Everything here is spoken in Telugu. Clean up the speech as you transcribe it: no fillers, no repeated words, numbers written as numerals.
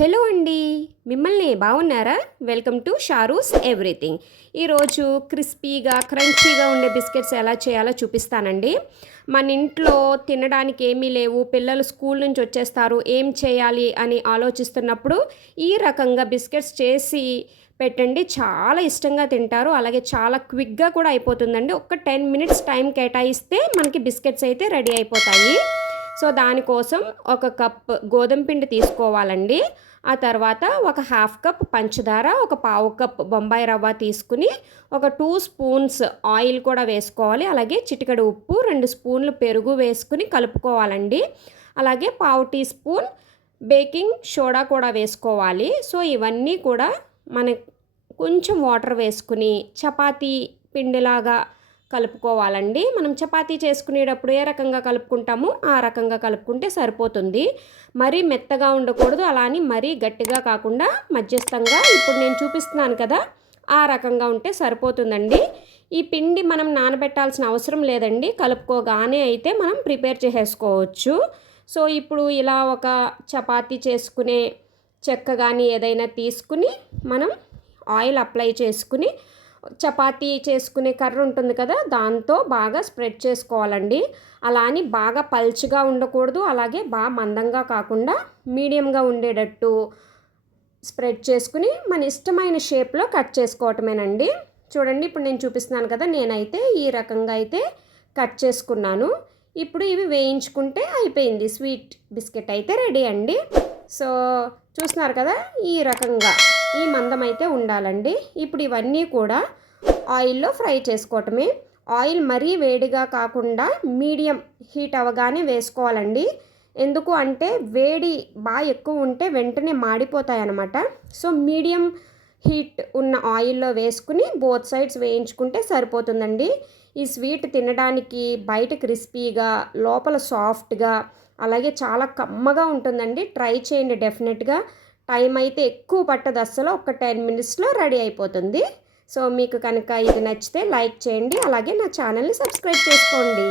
హలో అండి. మిమ్మల్ని బాగున్నారా? Welcome to Sharu's everything. ఈరోజు క్రిస్పీగా క్రంచీగా ఉండే బిస్కెట్స్ ఎలా చేయాలో చూపిస్తానండి. మన ఇంట్లో తినడానికి ఏమీ లేవు, పిల్లలు స్కూల్ నుంచి వచ్చేస్తారు, ఏం చేయాలి అని ఆలోచిస్తున్నప్పుడు ఈ రకంగా బిస్కెట్స్ చేసి పెట్టండి. చాలా ఇష్టంగా తింటారు. అలాగే చాలా క్విక్గా కూడా అయిపోతుందండి. ఒక 10 మినిట్స్ టైం కేటాయిస్తే మనకి బిస్కెట్స్ అయితే రెడీ అయిపోతాయి. సో దానికోసం ఒక కప్ గోధుమ పిండి తీసుకోవాలండి. ఆ తర్వాత ఒక హాఫ్ కప్ పంచదార, ఒక పావు కప్ బొంబాయి రవ్వ తీసుకుని ఒక 2 స్పూన్స్ ఆయిల్ కూడా వేసుకోవాలి. అలాగే చిటికెడు ఉప్పు, 2 స్పూన్లు పెరుగు వేసుకుని కలుపుకోవాలండి. అలాగే పావు టీ స్పూన్ బేకింగ్ సోడా కూడా వేసుకోవాలి. సో ఇవన్నీ కూడా మన కొంచెం వాటర్ వేసుకుని చపాతీ పిండిలాగా కలుపుకోవాలండి. మనం చపాతీ చేసుకునేటప్పుడు ఏ రకంగా కలుపుకుంటామో ఆ రకంగా కలుపుకుంటే సరిపోతుంది. మరీ మెత్తగా ఉండకూడదు, అలా అని మరీ గట్టిగా కాకుండా మధ్యస్థంగా ఇప్పుడు నేను చూపిస్తున్నాను కదా, ఆ రకంగా ఉంటే సరిపోతుందండి. ఈ పిండి మనం నానబెట్టాల్సిన అవసరం లేదండి. కలుపుకోగానే అయితే మనం ప్రిపేర్ చేసేసుకోవచ్చు. సో ఇప్పుడు ఇలా ఒక చపాతీ చేసుకునే చెక్క కానీ ఏదైనా తీసుకుని మనం ఆయిల్ అప్లై చేసుకుని చపాతీ చేసుకునే కర్ర ఉంటుంది కదా, దాంతో బాగా స్ప్రెడ్ చేసుకోవాలండి. అలా అని బాగా పల్చగా ఉండకూడదు, అలాగే బాగా మందంగా కాకుండా మీడియంగా ఉండేటట్టు స్ప్రెడ్ చేసుకుని మన ఇష్టమైన షేప్లో కట్ చేసుకోవటమేనండి. చూడండి ఇప్పుడు నేను చూపిస్తున్నాను కదా, నేనైతే ఈ రకంగా అయితే కట్ చేసుకున్నాను. ఇప్పుడు ఇవి వేయించుకుంటే అయిపోయింది. స్వీట్ బిస్కెట్ అయితే రెడీ అండి. సో చూస్తున్నారు కదా, ఈ రకంగా ఈ మందం అయితే ఉండాలండి. ఇప్పుడు ఇవన్నీ కూడా ఆయిల్లో ఫ్రై చేసుకోవటమే. ఆయిల్ మరీ వేడిగా కాకుండా మీడియం హీట్ అవ్వగానే వేసుకోవాలండి. ఎందుకు అంటే వేడి బాగా ఎక్కువ ఉంటే వెంటనే మాడిపోతాయి అన్నమాట. సో మీడియం హీట్ ఉన్న ఆయిల్లో వేసుకుని బోత్ సైడ్స్ వేయించుకుంటే సరిపోతుందండి. ఈ స్వీట్ తినడానికి బయట క్రిస్పీగా, లోపల సాఫ్ట్గా, అలాగే చాలా కమ్మగా ఉంటుందండి. ట్రై చేయండి డెఫినెట్గా. టైం అయితే ఎక్కువ పట్టదు అస్సలు, ఒక 10 మినిట్స్లో రెడీ అయిపోతుంది. సో మీకు కనుక ఇది నచ్చితే లైక్ చేయండి, అలాగే నా ఛానల్ని సబ్స్క్రైబ్ చేసుకోండి.